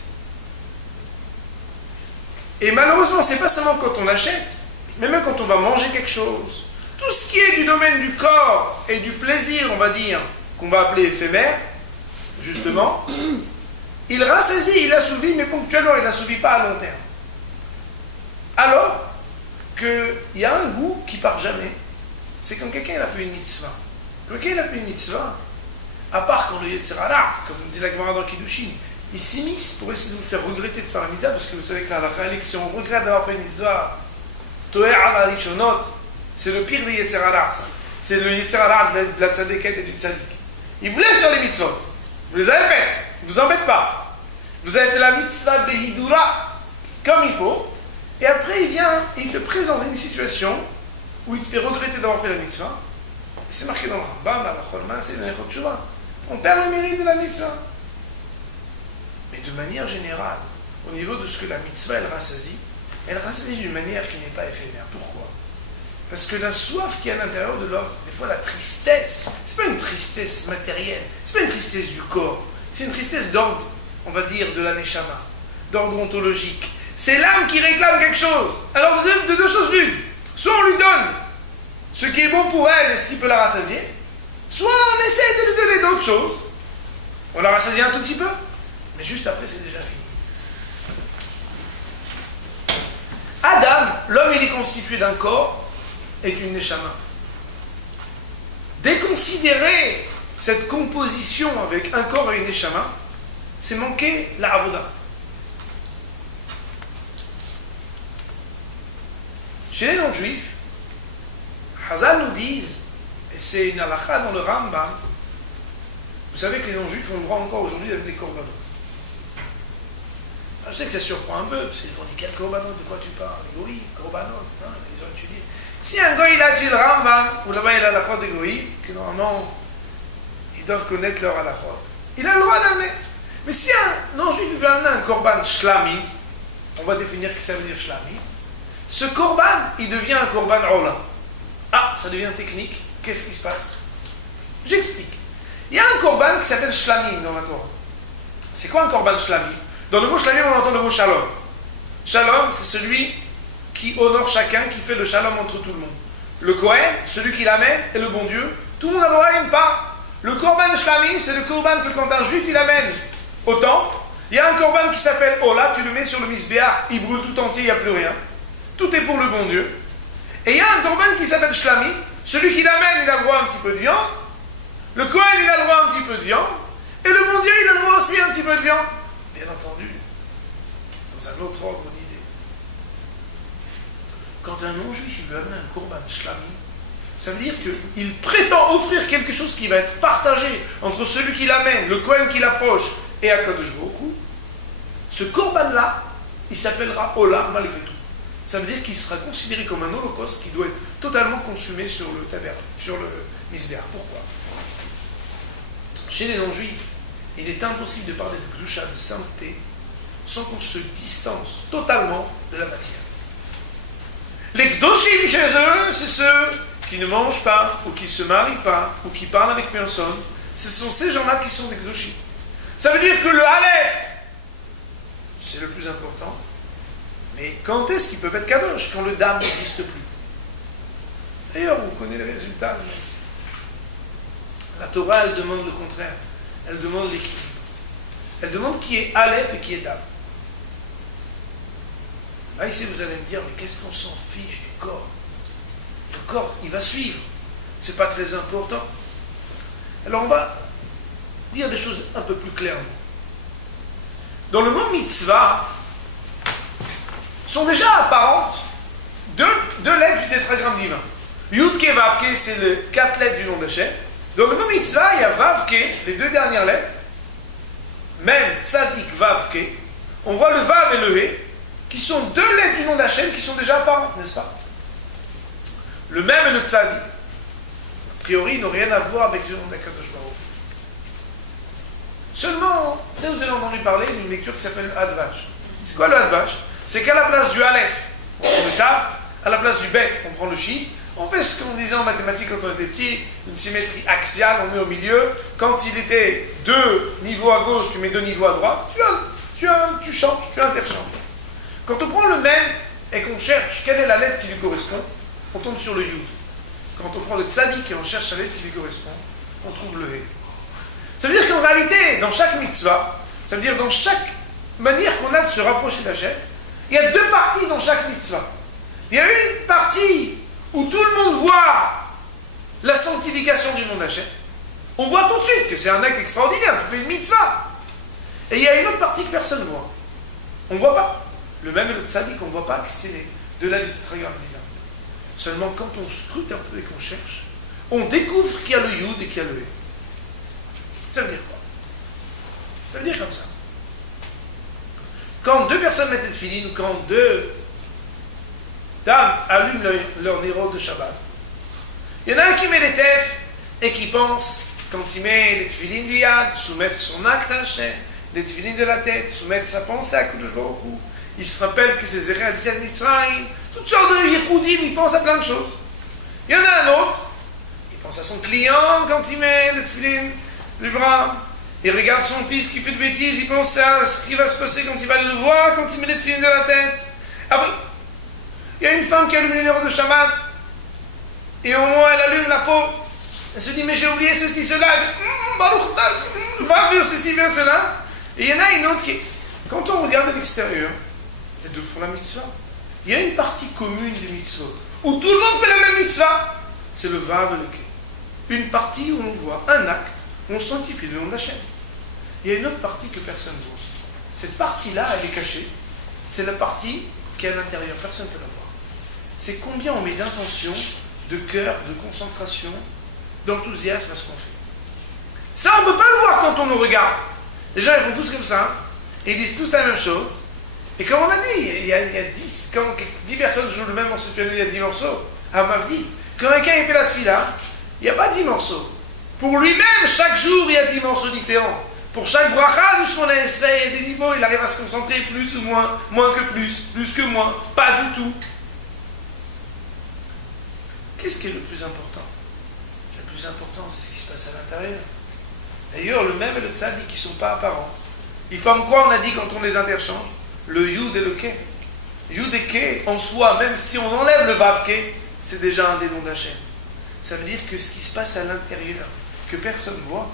Et malheureusement, c'est pas seulement quand on achète, mais même quand on va manger quelque chose. Tout ce qui est du domaine du corps et du plaisir, on va dire, qu'on va appeler éphémère, justement, il rassasie, il assouvit, mais ponctuellement, il n'assouvit pas à long terme. Alors qu'il y a un goût qui part jamais. C'est quand quelqu'un a fait une mitzvah. Quand quelqu'un a fait une mitzvah, à part quand le Yetzer Hara, comme dit la Gemara dans Kiddushin, il s'immisce pour essayer de vous faire regretter de faire la mitzvah, parce que vous savez que la halakha, si on regrette d'avoir fait une mitzvah, Toer ala rishonot, c'est le pire des Yetzer Hara, ça. C'est le Yetzer Hara de la tzadéket et du tzadik. Il vous laisse faire les mitzvot. Vous les avez faites. Ne vous embête pas. Vous avez fait la mitzvah de Behidura comme il faut. Et après, il vient et il te présente une situation où il te fait regretter d'avoir fait la mitzvah. Et c'est marqué dans le Rambam, à la Cholma, c'est dans les Chot Shuvah. On perd le mérite de la mitzvah. Mais de manière générale, au niveau de ce que la mitzvah, elle rassasie d'une manière qui n'est pas éphémère. Pourquoi ? Parce que la soif qui est à l'intérieur de l'homme, des fois la tristesse, c'est pas une tristesse matérielle, c'est pas une tristesse du corps, c'est une tristesse d'ordre, on va dire, de la neshama, d'ordre ontologique. C'est l'âme qui réclame quelque chose. Alors de deux choses l'une. Soit on lui donne ce qui est bon pour elle et ce qui peut la rassasier, soit on essaie de lui donner d'autres choses. On la rassasie un tout petit peu, mais juste après c'est déjà fini. Adam, l'homme il est constitué d'un corps et d'une neshama. Déconsidérer cette composition avec un corps et une neshama, c'est manquer la avoda. Chez les non-juifs, Hazal nous disent, et c'est une halakha dans le Rambam, vous savez que les non-juifs ont le droit encore aujourd'hui avec des korbanot. Je sais que ça surprend un peu, parce qu'ils vont dire quel korbanot, de quoi tu parles? Oui, korbanot, hein, ils ont étudié. Si un goy il a tué le Rambam, ou là-bas il a la chod des goïs, que normalement ils doivent connaître leur halachot, il a le droit d'amener. Mais si un non-juif veut amener un korban shlami, on va définir ce que ça veut dire shlami, ce korban, il devient un korban ola. Ah, ça devient technique. Qu'est-ce qui se passe? J'explique. Il y a un korban qui s'appelle shlami dans la Torah. C'est quoi un korban shlami? Dans le mot shlami, on entend le mot shalom. Shalom, c'est celui qui honore chacun, qui fait le shalom entre tout le monde. Le Kohen, celui qui l'amène, et le bon Dieu, tout le monde a droit à une part. Le korban shlami, c'est le korban que quand un juif il amène au temple, Il y a un korban qui s'appelle Ola, tu le mets sur le misbéach, il brûle tout entier, il n'y a plus rien. Tout est pour le bon Dieu. Et il y a un korban qui s'appelle Shlami, celui qui l'amène, il a le droit à un petit peu de viande. Le Kohen, il a le droit à un petit peu de viande. Et le bon Dieu, il a le droit aussi à un petit peu de viande. Bien entendu, dans un autre ordre d'idées. Quand un non-juif veut amener un korban Shlami, ça veut dire qu'il prétend offrir quelque chose qui va être partagé entre celui qui l'amène, le Kohen qui l'approche, et Akadosh Baruch Hu. Ce korban-là, il s'appellera Ola malgré tout. Ça veut dire qu'il sera considéré comme un holocauste qui doit être totalement consumé sur le tabernacle, sur le misbéach. Pourquoi? Chez les non-juifs, il est impossible de parler de Kedusha, de sainteté, sans qu'on se distance totalement de la matière. Les Kedoshim chez eux, c'est ceux qui ne mangent pas, ou qui ne se marient pas, ou qui parlent avec personne. Ce sont ces gens-là qui sont des Kedoshim. Ça veut dire que le Aleph, c'est le plus important. Mais quand est-ce qu'ils peuvent être Kadosh? Quand le Dam n'existe plus. D'ailleurs, on connaît les résultats. La Torah, elle demande le contraire. Elle demande l'équilibre. Elle demande qui est Aleph et qui est Dam. Là, ici, vous allez me dire, mais qu'est-ce qu'on s'en fiche du corps? Le corps, il va suivre. C'est pas très important. Alors, on va dire des choses un peu plus clairement. Dans le mot mitzvah, sont déjà apparentes deux lettres du tétragramme divin. Yud-Ke, Vav-Ke, c'est les 4 lettres du nom d'Hachem. Dans le mot mitzvah, il y a Vav-Ke, les 2 dernières lettres. Même Tzadik, Vav-Ke. On voit le Vav et le He, qui sont 2 lettres du nom d'Hachem qui sont déjà apparentes, n'est-ce pas? Le même et le Tzadik, a priori, n'ont rien à voir avec le nom d'Akadosh Baruch. Seulement, là vous avez entendu parler d'une lecture qui s'appelle Hadvash. C'est quoi le Hadvash? C'est qu'à la place du Aleph, on prend le Tav, à la place du Bet, on prend le Chi. On fait ce qu'on disait en mathématiques quand on était petit, une symétrie axiale, on met au milieu. Quand il était 2 niveaux à gauche, tu mets 2 niveaux à droite, tu changes, tu interchanges. Quand on prend le même et qu'on cherche quelle est la lettre qui lui correspond, on tombe sur le Yud. Quand on prend le Tzadik et on cherche la lettre qui lui correspond, on trouve le He. Ça veut dire qu'en réalité, dans chaque mitzvah, ça veut dire dans chaque manière qu'on a de se rapprocher d'Hachem, il y a 2 parties dans chaque mitzvah. Il y a une partie où tout le monde voit la sanctification du nom d'Hachem. On voit tout de suite que c'est un acte extraordinaire, tu fais une mitzvah. Et il y a une autre partie que personne ne voit. On ne voit pas. Le même le tzaddik, on ne voit pas que c'est de la tétragramme divin. Seulement quand on scrute un peu et qu'on cherche, on découvre qu'il y a le Yud et qu'il y a le He. Ça veut dire quoi? Ça veut dire comme ça. Quand 2 personnes mettent le tefillin, ou quand 2 dames allument leur nérod de Shabbat, il y en a un qui met les tefs et qui pense, quand il met les tefillin du yad, soumettre son acte à Hachem, les tefillin de la tête, soumettre sa pensée à Kadosh Baruch Hu. Il se rappelle que c'est Zereh Aliyat Mitzrayim, toutes sortes de yichoudim, il pense à plein de choses. Il y en a un autre, il pense à son client quand il met les tefillin du bras. Il regarde son fils qui fait de bêtises, il pense à ce qui va se passer quand il va le voir, quand il met les tefillin de la tête. Après, il y a une femme qui allume les néros de Shabbat, et au moment où elle allume la peau, elle se dit, mais j'ai oublié ceci, cela, va vers ceci, vers cela. Et il y en a une autre qui, quand on regarde à l'extérieur, les 2 font la mitzvah. Il y a une partie commune des mitzvot, où tout le monde fait la même mitzvah, c'est le Vav et le Ke. Une partie où on voit un acte, on sanctifie le nom d'Hachem. Il y a une autre partie que personne ne voit. Cette partie-là, elle est cachée. C'est la partie qui est à l'intérieur. Personne ne peut la voir. C'est combien on met d'intention, de cœur, de concentration, d'enthousiasme à ce qu'on fait. Ça, on ne peut pas le voir quand on nous regarde. Les gens, ils font tous comme ça, et ils disent tous la même chose. Et comme on a dit, il y a 10, quand 10 personnes jouent le même morceau de piano, il y a 10 morceaux. Ah, on m'a dit, quand quelqu'un fait la tefila, il n'y a pas 10 morceaux. Pour lui-même, chaque jour, il y a 10 morceaux différents. Pour chaque bracha, nous on a il y a des niveaux, il arrive à se concentrer plus ou moins, moins que plus que moins, pas du tout. Qu'est-ce qui est le plus important? Le plus important, c'est ce qui se passe à l'intérieur. D'ailleurs, le même et le tzaddik qui ne sont pas apparents. Ils forment quoi, on a dit, quand on les interchange? Le yud et le ke. Yud et ke, en soi, même si on enlève le vav ke, c'est déjà un des noms d'Hachem. Ça veut dire que ce qui se passe à l'intérieur, que personne ne voit,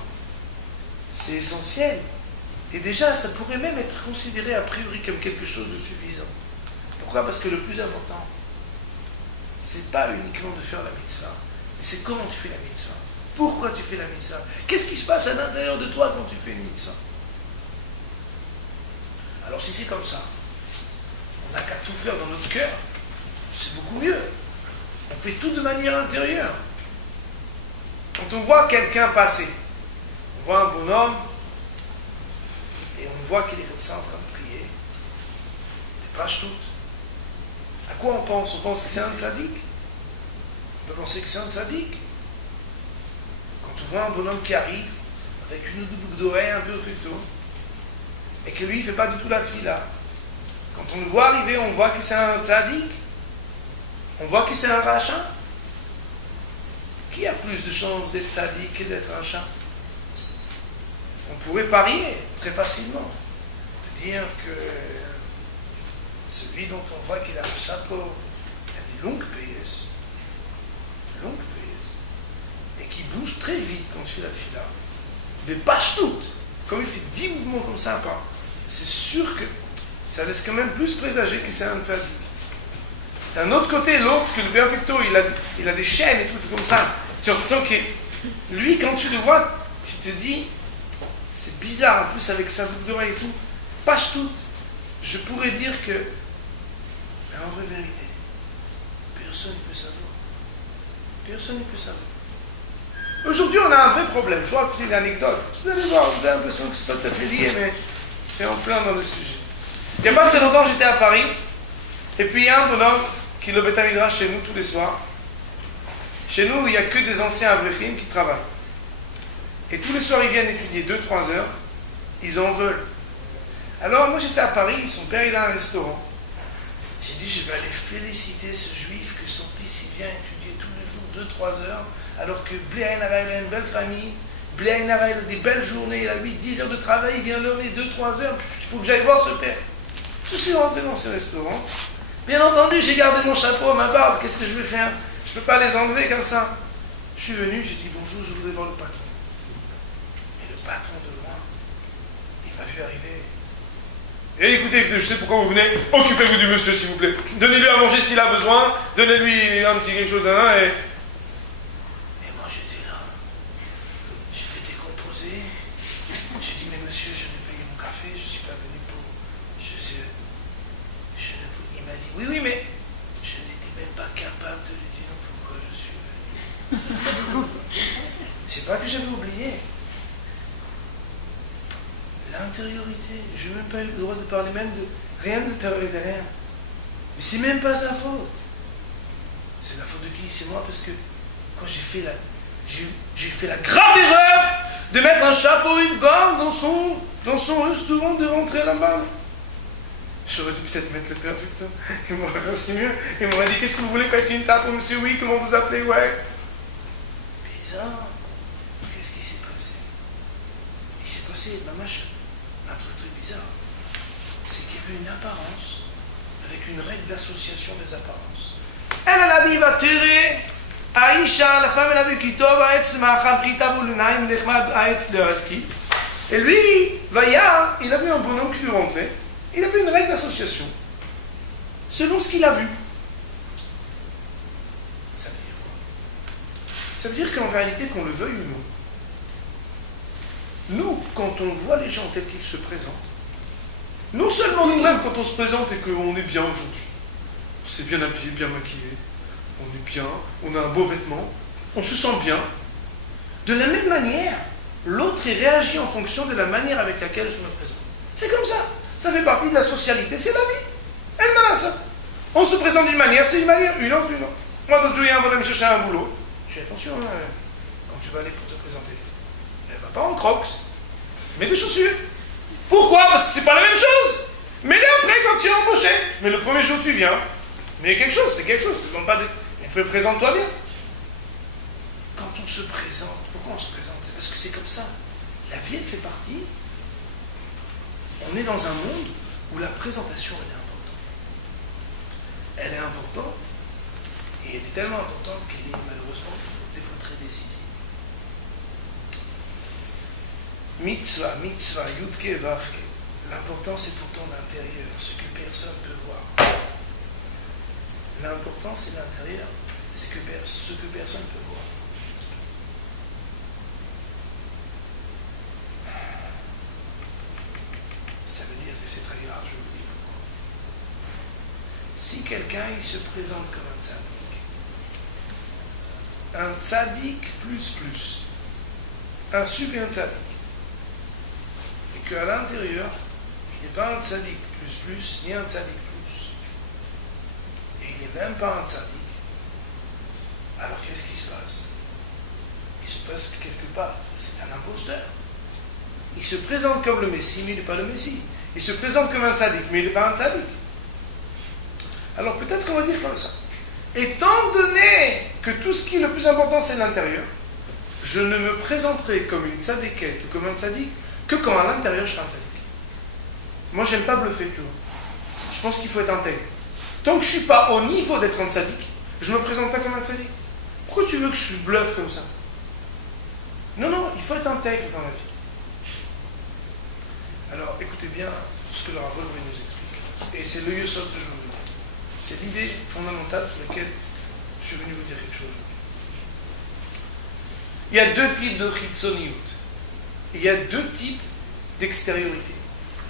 c'est essentiel Et déjà, ça pourrait même être considéré a priori comme quelque chose de suffisant. Pourquoi? Parce que le plus important, c'est pas uniquement de faire la mitzvah, mais c'est comment tu fais la mitzvah. Pourquoi tu fais la mitzvah? Qu'est-ce qui se passe à l'intérieur de toi quand tu fais une mitzvah? Alors si c'est comme ça, on n'a qu'à tout faire dans notre cœur, c'est beaucoup mieux. On fait tout de manière intérieure. Quand on voit quelqu'un passer, on voit un bonhomme, et on voit qu'il est comme ça en train de prier, des pages toutes. À quoi on pense? On pense que c'est un tzaddik. On peut penser que c'est un tzaddik. Quand on voit un bonhomme qui arrive, avec une ou deux boucles d'oreilles un peu au fecto, et que lui, il ne fait pas du tout la tefila. Quand on le voit arriver, on voit que c'est un tzaddik. On voit que c'est un rachat. Qui a plus de chances d'être tzaddik que d'être un chat? On pourrait parier très facilement, de dire que celui dont on voit qu'il a un chapeau, il a des longues payes, et qui bouge très vite quand il fait la tefila, des pages toutes, comme il fait 10 mouvements comme ça, c'est sûr que ça laisse quand même plus présager que c'est un tzaddik. D'un autre côté, l'autre, que le perfecto, il a des chaînes et tout, il fait comme ça. Tu entends que lui, quand tu le vois, tu te dis, c'est bizarre, en plus avec sa boucle d'oreille et tout, page toute. Je pourrais dire que, mais en vraie vérité, personne ne peut savoir. Personne ne peut savoir. Aujourd'hui, on a un vrai problème. Je vais raconter une anecdote. Vous allez voir, vous avez l'impression que c'est pas tout à fait lié, mais c'est en plein dans le sujet. Il n'y a pas très longtemps, j'étais à Paris, et puis il y a un bonhomme qui le Beth Midrash chez nous tous les soirs. Chez nous, il n'y a que des anciens avrechim qui travaillent. Et tous les soirs, ils viennent étudier 2-3 heures. Ils en veulent. Alors, moi, j'étais à Paris. Son père, il a un restaurant. J'ai dit, je vais aller féliciter ce juif que son fils, il vient étudier tous les jours 2-3 heures. Alors que Bléaïnara, il a une belle famille. Bléaïnara, il a des belles journées. Il a 8-10 heures de travail. Il vient lever 2-3 heures. Il faut que j'aille voir ce père. Je suis rentré dans ce restaurant. Bien entendu, j'ai gardé mon chapeau, ma barbe. Qu'est-ce que je vais faire? Je ne peux pas les enlever comme ça. Je suis venu, j'ai dit bonjour, je voudrais voir le patron. Et le patron de loin, il m'a vu arriver. Et écoutez, je sais pourquoi vous venez. Occupez-vous du monsieur, s'il vous plaît. Donnez-lui à manger s'il a besoin. Donnez-lui un petit quelque chose d'un. Et moi, j'étais là. J'étais décomposé. J'ai dit, mais monsieur, je vais payer mon café. Je ne suis pas venu pour... Il m'a dit, oui, mais je n'étais même pas capable de lui dire pourquoi je suis venu. C'est pas que j'avais oublié. L'intériorité. Je n'ai même pas eu le droit de parler même de rien de rien. Mais c'est même pas sa faute. C'est la faute de qui? C'est moi, parce que quand j'ai fait la grave erreur de mettre un chapeau et une barbe dans son restaurant, de rentrer là-bas. J'aurais dû peut-être mettre le perfecto. Il m'aurait reçu mieux. Il m'aurait dit, qu'est-ce que vous voulez quand une table, monsieur? Oui, comment vous appelez? Ouais. Bizarre. Qu'est-ce qui s'est passé? Il s'est passé, un truc bizarre. C'est qu'il y avait une apparence, avec une règle d'association des apparences. Elle a dit, va tirer. Aïcha, la femme, elle a vu qu'il tombe à et lui, Vaya, il a vu un bonhomme qui lui rentrait. Il a vu une règle d'association, selon ce qu'il a vu. Ça veut dire quoi? Ça veut dire qu'en réalité, qu'on le veuille ou non, nous, quand on voit les gens tels qu'ils se présentent, non seulement nous-mêmes, quand on se présente et qu'on est bien aujourd'hui, on s'est bien habillé, bien maquillé, on est bien, on a un beau vêtement, on se sent bien, de la même manière, l'autre il réagit en fonction de la manière avec laquelle je me présente. C'est comme ça. Ça fait partie de la socialité, c'est la vie. Elle m'a ça. On se présente d'une manière, c'est une manière, une autre. Moi, l'autre jour, il y a un bonhomme me chercher un boulot. Je dis attention, quand tu vas aller pour te présenter, elle va pas en crocs, mais des chaussures. Pourquoi? Parce que c'est pas la même chose. Mais là, après, quand tu es embauché, mais le premier jour, tu viens, mais quelque chose, fais quelque chose. Tu ne demandes pas de. Mais présente-toi bien. Quand on se présente, pourquoi on se présente? C'est parce que c'est comme ça. La vie, elle fait partie. On est dans un monde où la présentation, elle est importante. Elle est importante, et elle est tellement importante qu'elle est malheureusement des fois très décisive. Mitzvah, mitzvah, yudke, vavke. L'important c'est pour ton intérieur, ce que personne ne peut voir. L'important c'est l'intérieur, c'est que ce que personne ne peut voir. Ça veut dire que c'est très grave, je vous dis pourquoi. Si quelqu'un il se présente comme un tzaddik plus, un super tzaddik, et qu'à l'intérieur, il n'est pas un tzaddik plus, ni un tzaddik plus, et il n'est même pas un tzaddik, alors qu'est-ce qui se passe? Il se passe que quelque part, c'est un imposteur. Il se présente comme le Messie, mais il n'est pas le Messie. Il se présente comme un tzaddik, mais il n'est pas un tzaddik. Alors peut-être qu'on va dire comme ça. Étant donné que tout ce qui est le plus important, c'est l'intérieur, je ne me présenterai comme une tzadikette ou comme un tzaddik que quand à l'intérieur, je serai un tzaddik. Moi, j'aime pas bluffer, tu vois. Je pense qu'il faut être intègre. Tant que je ne suis pas au niveau d'être un tzaddik, je ne me présente pas comme un tzaddik. Pourquoi tu veux que je bluffe comme ça? Non, il faut être intègre dans la vie. Alors, écoutez bien ce que le Rav Wolbe nous explique. Et c'est le yosod d'aujourd'hui. C'est l'idée fondamentale pour laquelle je suis venu vous dire quelque chose aujourd'hui. Il y a deux types de chitzoniyut. Il y a deux types d'extériorité.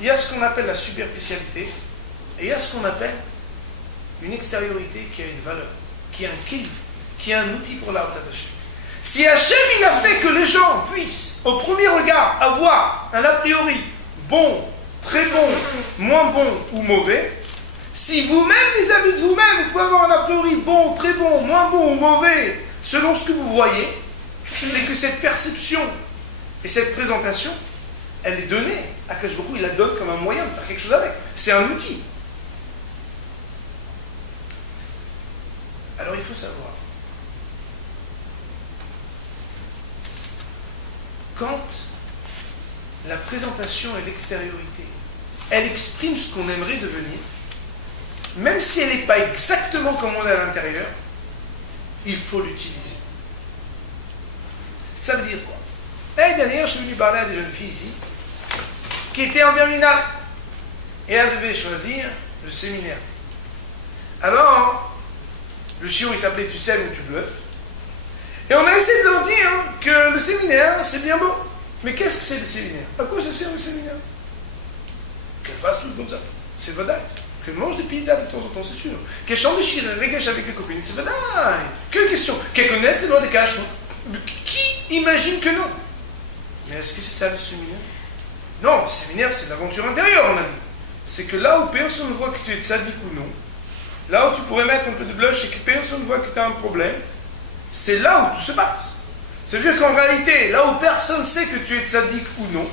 Il y a ce qu'on appelle la superficialité, et il y a ce qu'on appelle une extériorité qui a une valeur, qui a un kili, qui a un outil pour la Hachem. Si Hachem il a fait que les gens puissent, au premier regard, avoir un a priori bon, très bon, moins bon ou mauvais, si vous-même, les amis de vous-même, vous pouvez avoir un a priori bon, très bon, moins bon ou mauvais, selon ce que vous voyez, c'est que cette perception et cette présentation, elle est donnée. Akash Baruch Hu, il la donne comme un moyen de faire quelque chose avec. C'est un outil. Alors il faut savoir, quand la présentation et l'extériorité, elle exprime ce qu'on aimerait devenir, même si elle n'est pas exactement comme on est à l'intérieur, il faut l'utiliser. Ça veut dire quoi? L'année dernière, je suis venu parler à des jeunes filles ici, qui étaient en terminale, et elles devaient choisir le séminaire. Alors, le chiot, il s'appelait Tu sais ou tu bluffes. Et on a essayé de leur dire que le séminaire, c'est bien beau. Mais qu'est-ce que c'est le séminaire? À quoi ça sert le séminaire? Qu'elle fasse tout comme ça. C'est vadaï. Qu'elle mange des pizzas de temps en temps, c'est sûr. Qu'elle chante des chires et regache avec les copines, c'est vadaï. Quelle question? Qu'elle connaisse les lois des caches? Qui imagine que non? Mais est-ce que c'est ça le séminaire? Non, le séminaire, c'est l'aventure intérieure, on a dit. C'est que là où personne ne voit que tu es tzaddik ou non, là où tu pourrais mettre un peu de blush et que personne ne voit que tu as un problème, c'est là où tout se passe. Ça veut dire qu'en réalité, là où personne ne sait que tu es tzaddik ou non,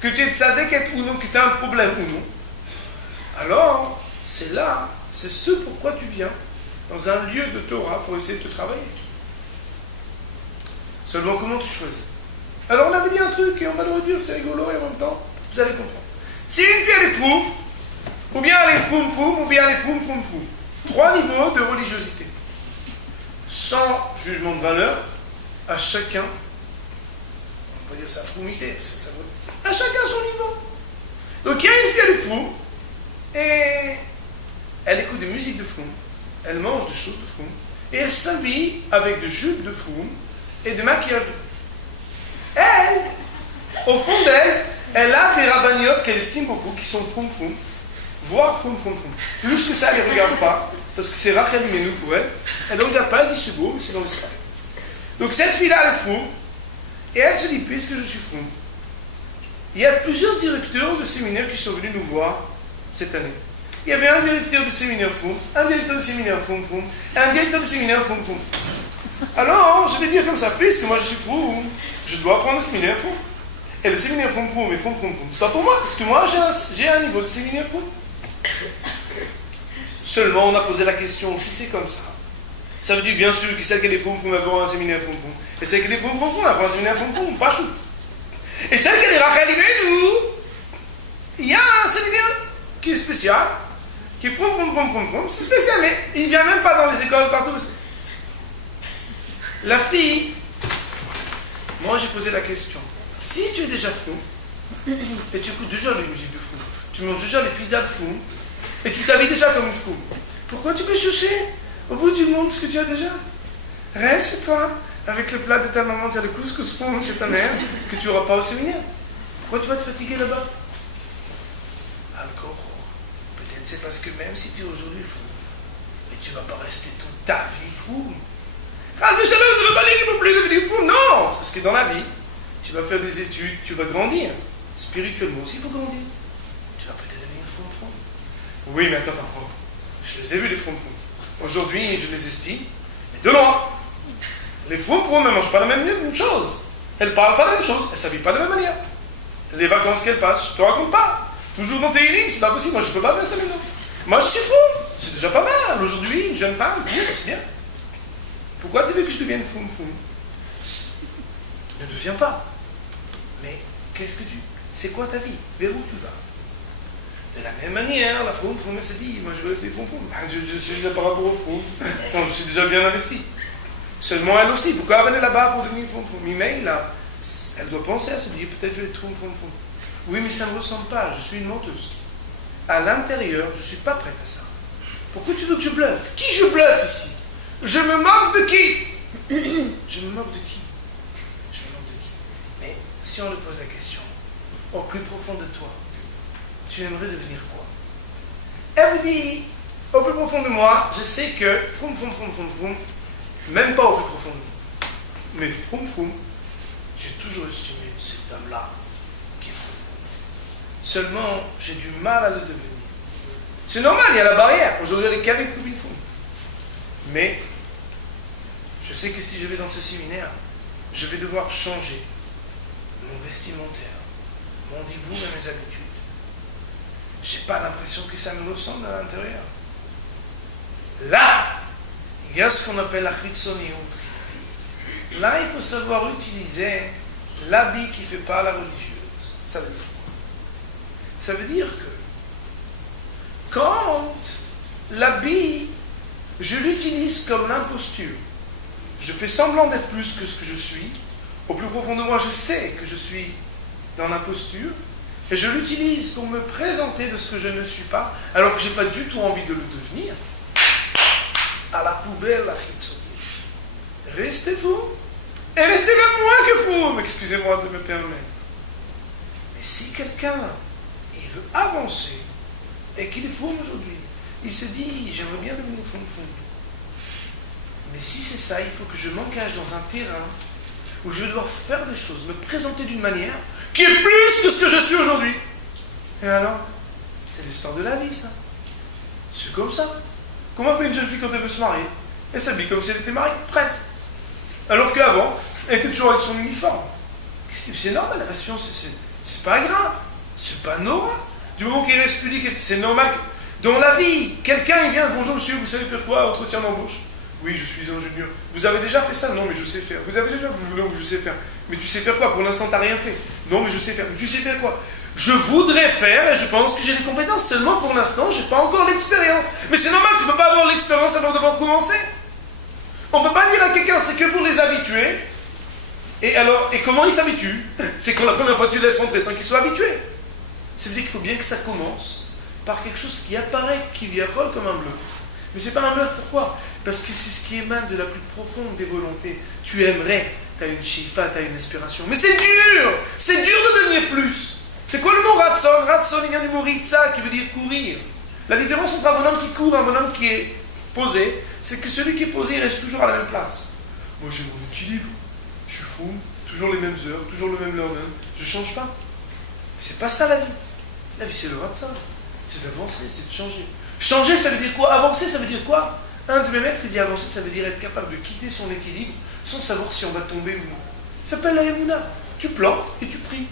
que tu es tzaddik ou non, que tu as un problème ou non, alors c'est là, c'est ce pourquoi tu viens dans un lieu de Torah pour essayer de te travailler. Seulement, comment tu choisis? Alors on avait dit un truc et on va le redire, c'est rigolo et en même temps, vous allez comprendre. Si une fille elle est froum, ou bien elle est froum, ou bien elle est froum. Trois niveaux de religiosité. Sans jugement de valeur, à chacun, on peut dire sa froumité, parce que ça vaut, à chacun son niveau. Donc il y a une fille, elle est froum, et elle écoute des musiques de froum, elle mange des choses de froum, et elle s'habille avec des jupes de froum et de maquillage de froum. Elle, au fond d'elle, elle a des rabbiniotes qu'elle estime beaucoup, qui sont froum, voire froum. Plus que ça, elle ne les regarde pas, parce que c'est Rachel Imenu pour elle. Elle ne regarde pas, elle dit c'est beau, mais c'est dans l'Israël. Donc cette fille-là, elle est froum, et elle se dit, puisque je suis froum, il y a plusieurs directeurs de séminaires qui sont venus nous voir cette année. Il y avait un directeur de séminaire froum, un directeur de séminaire froum, un directeur de séminaire froum. Alors, je vais dire comme ça, puisque moi je suis froum, je dois prendre le séminaire froum. Et le séminaire froum, c'est pas pour moi, parce que moi j'ai un niveau de séminaire froum. Seulement, on a posé la question, si c'est comme ça veut dire bien sûr que celle qui est froum, elle va avoir un séminaire froum. Et celle qui est froum, elle va avoir un séminaire froum, pas chou. Et celle qui est Rachel Imenu, il y a un séminaire qui est spécial, qui est froum, c'est spécial, mais il ne vient même pas dans les écoles partout. La fille, moi j'ai posé la question, Si tu es déjà froum, et tu écoutes déjà les musiques de froum, tu manges déjà les pizzas de froum, et tu t'habilles déjà comme une froum, pourquoi tu peux chercher au bout du monde ce que tu as déjà? Reste chez toi, avec le plat de ta maman, tu as le couscous froum chez ta mère, que tu n'auras pas au séminaire. Pourquoi tu vas te fatiguer là-bas? Encore, peut-être c'est parce que même si tu es aujourd'hui froum, mais tu ne vas pas rester toute ta vie froum. Ça ne veut pas dire qu'il ne faut plus devenir froum, non! C'est parce que dans la vie, tu vas faire des études, tu vas grandir. Spirituellement aussi, il faut grandir. Tu vas peut-être devenir froum. Oui, mais attends, je les ai vus les froum. Aujourd'hui, je les estime, mais de loin. Les froum ne mangent pas la même chose. Elles ne parlent pas la même chose, elles ne s'habillent pas de la même manière. Les vacances qu'elles passent, je ne te raconte pas. Toujours dans tes healings, c'est pas possible, moi je ne peux pas faire ça maintenant. Moi je suis froum, c'est déjà pas mal. Aujourd'hui, une jeune femme, c'est bien. Pourquoi tu veux que je devienne froum? Ne deviens pas. Mais qu'est-ce que tu... C'est quoi ta vie? Vers où tu vas? De la même manière, la froum se dit, moi je veux rester froum. Je suis déjà par rapport au froum. Je suis déjà bien investi. Seulement elle aussi, pourquoi elle est là-bas pour devenir froum? Mais là, elle doit penser à se dire, peut-être je vais être froum. Oui, mais ça ne me ressemble pas, je suis une menteuse. À l'intérieur, je ne suis pas prête à ça. Pourquoi tu veux que je bluffe? Qui je bluffe ici? Je me moque de qui? Je me moque de qui? Mais si on lui pose la question, au plus profond de toi, tu aimerais devenir quoi? Elle vous dit, au plus profond de moi, je sais que, froum, même pas au plus profond de moi, mais froum, j'ai toujours estimé cet homme-là qui est froum. Seulement, j'ai du mal à le devenir. C'est normal, il y a la barrière. Aujourd'hui, elle est qu'avec copine froum. Mais, je sais que si je vais dans ce séminaire, je vais devoir changer mon vestimentaire, mon dibour et mes habitudes. J'ai pas l'impression que ça me ressemble à l'intérieur. Là, il y a ce qu'on appelle la chitzoniut. Là, il faut savoir utiliser l'habit qui ne fait pas la religieuse. Ça veut dire quoi? Ça veut dire que quand l'habit, je l'utilise comme l'imposture, je fais semblant d'être plus que ce que je suis, au plus profond de moi, je sais que je suis dans l'imposture, et je l'utilise pour me présenter de ce que je ne suis pas, alors que je n'ai pas du tout envie de le devenir. À la poubelle, la chitzoniut. Restez fou, et restez même moins que fou, excusez-moi de me permettre. Mais si quelqu'un, il veut avancer, et qu'il est fou aujourd'hui, il se dit, j'aimerais bien devenir fou. Mais si c'est ça, il faut que je m'engage dans un terrain où je dois faire des choses, me présenter d'une manière qui est plus que ce que je suis aujourd'hui. Et alors, c'est l'histoire de la vie, ça. C'est comme ça. Comment fait une jeune fille quand elle veut se marier? Elle s'habille comme si elle était mariée, presque. Alors qu'avant, elle était toujours avec son uniforme. C'est normal, la passion, c'est pas grave. C'est pas normal. Du moment qu'il reste pudique, c'est normal. Dans la vie, quelqu'un il vient, bonjour monsieur, vous savez faire quoi? Entretien d'embauche. Oui, je suis ingénieur. Vous avez déjà fait ça? Non, mais je sais faire. Vous avez déjà fait? Non, je sais faire. Mais tu sais faire quoi? Pour l'instant, tu n'as rien fait. Non, mais je sais faire. Mais tu sais faire quoi? Je voudrais faire et je pense que j'ai les compétences. Seulement pour l'instant, je n'ai pas encore l'expérience. Mais c'est normal, tu ne peux pas avoir l'expérience avant de commencer. On ne peut pas dire à quelqu'un, c'est que pour les habituer. Et alors, et comment ils s'habituent? C'est quand la première fois tu les laisses rentrer sans qu'ils soient habitués. Ça veut dire qu'il faut bien que ça commence par quelque chose qui apparaît, qui vient comme un bluff. Mais c'est pas un bluff, pourquoi? Parce que c'est ce qui émane de la plus profonde des volontés. Tu aimerais, tu as une chifa, tu as une inspiration. Mais c'est dur de devenir plus. C'est quoi le mot ratson? Ratson, il vient du mot ritza, qui veut dire courir. La différence entre un bonhomme qui court et un bonhomme qui est posé, c'est que celui qui est posé, il reste toujours à la même place. Moi, j'ai mon équilibre. Je suis fou, toujours les mêmes heures, toujours le même learning. Je ne change pas. Mais c'est pas ça la vie. La vie, c'est le ratson. C'est d'avancer, c'est de changer. Changer, ça veut dire quoi? Avancer, ça veut dire quoi? Un de mes maîtres, il dit avancer, ça veut dire être capable de quitter son équilibre sans savoir si on va tomber ou non. Ça s'appelle la Yamuna. Tu plantes et tu pries.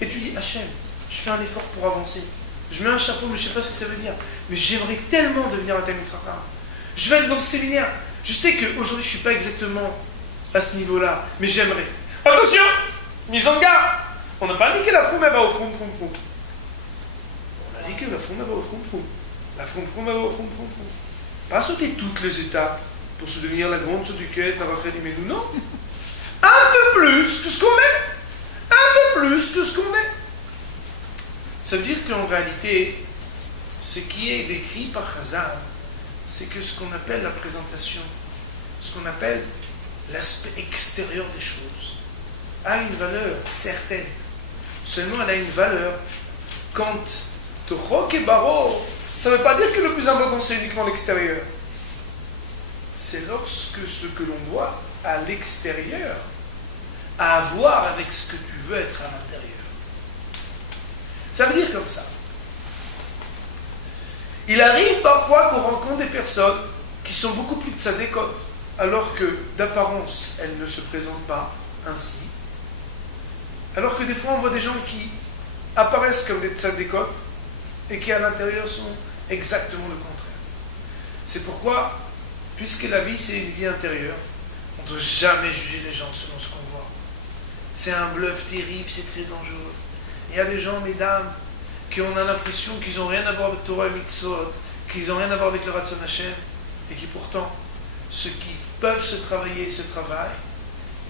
Et tu dis, Hachem, je fais un effort pour avancer. Je mets un chapeau, mais je ne sais pas ce que ça veut dire. Mais j'aimerais tellement devenir un Talmid Chacham. Je vais aller dans ce séminaire. Je sais qu'aujourd'hui, je ne suis pas exactement à ce niveau-là, mais j'aimerais. Attention, mise en garde. On n'a pas dit que la froum, elle va au froum. On a dit que la froum, elle va au froum. La froum, elle va au froum. Pas sauter toutes les étapes pour se devenir la grande sauduquette, la Rachel Imenu, non. Un peu plus que ce qu'on met. Un plus que ce qu'on est. Ça veut dire qu'en réalité, ce qui est décrit par Chazal, c'est que ce qu'on appelle la présentation, ce qu'on appelle l'aspect extérieur des choses, a une valeur certaine. Seulement, elle a une valeur quand Tochok et Baro, ça ne veut pas dire que le plus important c'est uniquement l'extérieur. C'est lorsque ce que l'on voit à l'extérieur a à voir avec ce que tu veux être à l'intérieur. Ça veut dire comme ça. Il arrive parfois qu'on rencontre des personnes qui sont beaucoup plus tzadékotes, alors que d'apparence elles ne se présentent pas ainsi. Alors que des fois on voit des gens qui apparaissent comme des tzadékotes et qui à l'intérieur sont exactement le contraire. C'est pourquoi, puisque la vie c'est une vie intérieure, on ne doit jamais juger les gens selon ce qu'on voit. C'est un bluff terrible, c'est très dangereux. Il y a des gens, mesdames, qui ont l'impression qu'ils n'ont rien à voir avec Torah et Mitzvot, qu'ils n'ont rien à voir avec le Ratzon Hashem, et qui pourtant, ceux qui peuvent se travailler, se travaillent.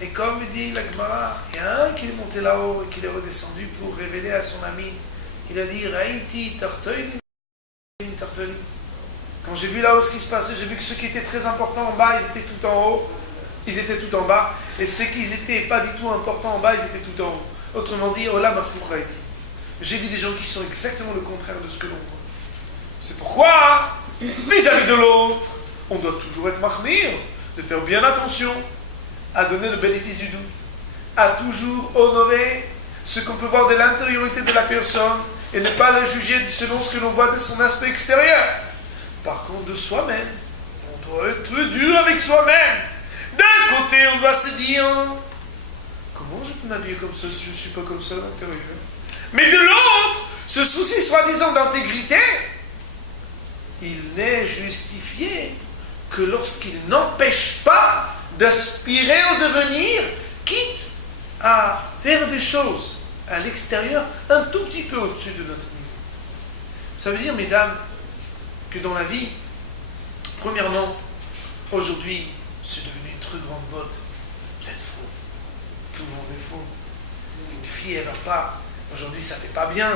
Et comme dit la Gemara, il y a un qui est monté là-haut et qui est redescendu pour révéler à son ami. Il a dit, Raïti tartoïdim. Quand j'ai vu là-haut ce qui se passait, j'ai vu que ceux qui étaient très importants en bas, ils étaient tout en haut, ils étaient tout en bas, et ceux qui n'étaient pas du tout importants en bas, ils étaient tout en haut. Autrement dit, Olam Hafouch Raïti. J'ai vu des gens qui sont exactement le contraire de ce que l'on voit. C'est pourquoi, vis-à-vis de l'autre, on doit toujours être mahmir, de faire bien attention, à donner le bénéfice du doute, à toujours honorer ce qu'on peut voir de l'intériorité de la personne et ne pas le juger selon ce que l'on voit de son aspect extérieur. Par contre, de soi-même, on doit être dur avec soi-même. D'un côté, on doit se dire, comment je peux m'habiller comme ça si je ne suis pas comme ça à l'intérieur? Mais de l'autre, ce souci soi-disant d'intégrité, il n'est justifié que lorsqu'il n'empêche pas d'aspirer au devenir, quitte à faire des choses à l'extérieur un tout petit peu au-dessus de notre niveau. Ça veut dire, mesdames, que dans la vie, premièrement, aujourd'hui, c'est devenu une très grande mode d'être faux. Tout le monde est faux. Une fille, elle ne va pas. Aujourd'hui, ça ne fait pas bien.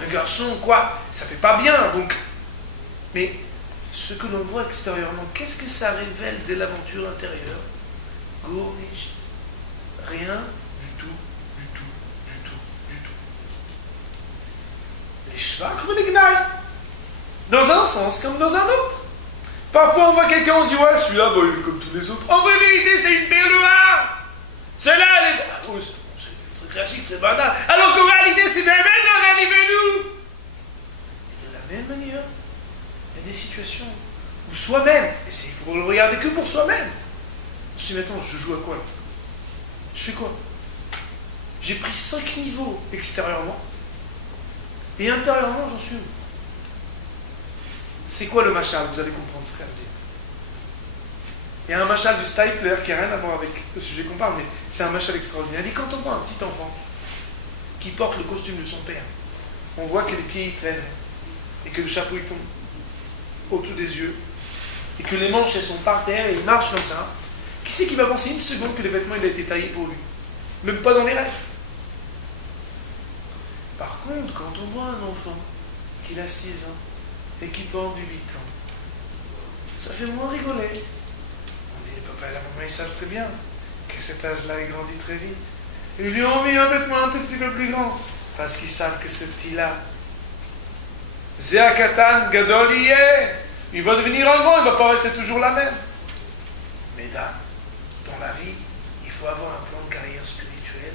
Un garçon, quoi, ça ne fait pas bien. Donc, mais ce que l'on voit extérieurement, qu'est-ce que ça révèle de l'aventure intérieure? Gornicht. Rien du tout, du tout, du tout, du tout. Les shvach ou les gnailles. Dans un sens comme dans un autre. Parfois on voit quelqu'un, on dit ouais, celui-là, bah, il est comme tous les autres. En vérité, c'est une perle rare. Celle-là, elle est. Ah, oui, c'est un truc classique, très banal. Alors qu'en réalité, c'est même un nous. Et de la même manière, il y a des situations où soi-même, et il faut le regarder que pour soi-même. On se dit, attends, je joue à quoi là? Je fais quoi? J'ai pris 5 niveaux extérieurement, et intérieurement, j'en suis où? C'est quoi le machal? Vous allez comprendre ce que ça veut dire. Il y a un machal de Stipler qui n'a rien à voir avec le sujet qu'on parle, mais c'est un machal extraordinaire. Il dit, quand on voit un petit enfant qui porte le costume de son père, on voit que les pieds ils traînent, et que le chapeau il tombe au-dessous des yeux, et que les manches elles sont par terre, et il marche comme ça. Qui c'est qui va penser une seconde que les vêtements il a été taillé pour lui? Même pas dans les rêves. Par contre, quand on voit un enfant qui a 6 ans, et qui porte du 8 ans, ça fait moins rigoler. On dit, le papa et la maman, ils savent très bien que cet âge-là, il grandit très vite. Ils lui ont mis un vêtement un tout petit peu plus grand, parce qu'ils savent que ce petit-là, Zéakatan Gadoliye, il va devenir un grand, il ne va pas rester toujours la même. Mesdames, dans la vie, il faut avoir un plan de carrière spirituel,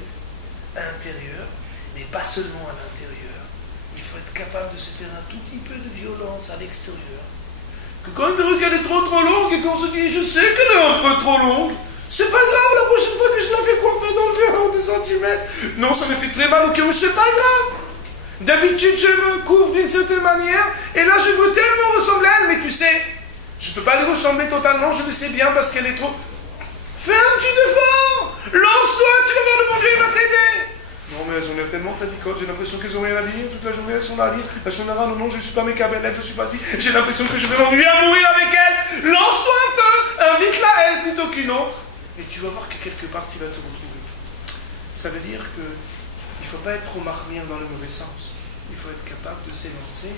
intérieur, mais pas seulement à l'intérieur. Il faut être capable de se faire un tout petit peu de violence à l'extérieur. Que quand une perruque elle est trop longue et qu'on se dit je sais qu'elle est un peu trop longue, c'est pas grave, la prochaine fois que je la fais coiffer dans le verre en 2 centimètres. Non, ça me fait très mal au cœur, mais c'est pas grave. D'habitude, je me couvre d'une certaine manière et là, je veux tellement ressembler à elle, mais tu sais, je peux pas lui ressembler totalement, je le sais bien parce qu'elle est trop. Fais un petit effort. Lance-toi, tu vas voir le bon Dieu, il va t'aider. Non, mais elles ont l'air tellement tzadikot, j'ai l'impression qu'elles n'ont rien à dire. Toute la journée, elles sont là à dire. La shonara, non, je ne suis pas mes kabelettes, je suis pas si. J'ai l'impression que je vais m'ennuyer à mourir avec elle. Lance-toi un peu, invite-la elle plutôt qu'une autre. Et tu vas voir que quelque part, tu vas te retrouver. Ça veut dire qu'il ne faut pas être trop marmire dans le mauvais sens. Il faut être capable de s'élancer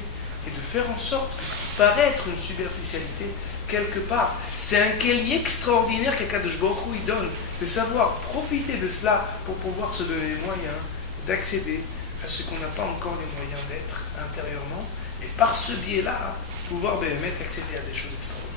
et de faire en sorte que ce qui paraît être une superficialité, quelque part, c'est un kéli extraordinaire qu'Akadosh Baruch Hu il donne, de savoir profiter de cela pour pouvoir se donner les moyens d'accéder à ce qu'on n'a pas encore les moyens d'être intérieurement, et par ce biais-là, pouvoir accéder à des choses extraordinaires.